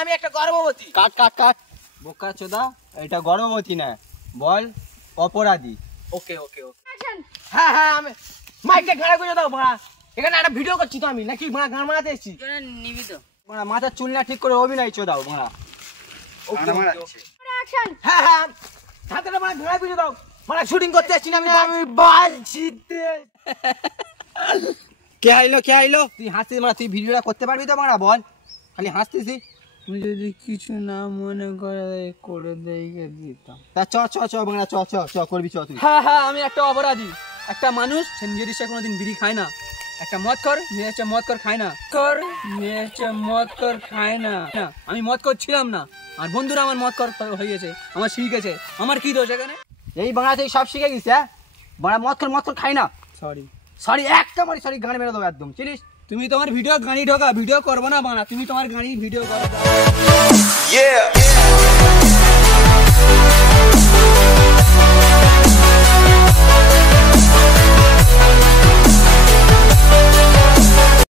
আমি একটা গর্ভবতী। কাট কাট কাট বোকা চোদা, এটা গর্ভবতী না, বল অপরাধী। ওকে ওকে ওকে। হ্যাঁ হ্যাঁ আমি মাইকটা ঘাড়ে গুঁজে দাও বাড়া, এখানে একটা ভিডিও করছি তো আমি, নাকি বাড়া গান মারাতে এসেছি। নিবি তো বাড়া মাথার চুল না ঠিক করে অভিনয় চোদাও বাড়া। ওকে হ্যাঁ হ্যাঁ হাতেটা বাড়া ঘাড়ে গুঁজে দাও বাড়া, শুটিং করতে এসেছি না আমি বালছি। কে আইলো তুই হাসছিস মারা, তুই ভিডিওটা করতে পারবি তো মারা, বল খালি হাসতেছি। তুমি যদি কিছু না মনে করে দেখে দিতাম। তা চ চ চ বাংলা চ চ চ করবি চ তুই। হ্যাঁ হ্যাঁ আমি একটা অপরাধী, একটা মানুষ সে নিজের ইচ্ছা কোনোদিন বিড়ি খায় না, একটা মদ কর মেয়ে হচ্ছে মদ কর খায় না, খায় না। আমি মদ করছিলাম না, আর বন্ধুরা আমার মদ কর হয়ে গেছে, আমার শিখেছে, আমার কি দোষ এখানে? এই বাংলা তুই সব শিখে গেছিস? হ্যাঁ বাংলা মদ কর খাই না, সরি সরি একটা মারি, সরি গান মেরে দেবো একদম, চিনিস? তুমি তোমার ভিডিও গাড়ি ঢোকা, ভিডিও করবো না বানা, তুমি তোমার গাড়ি ভিডিও করো।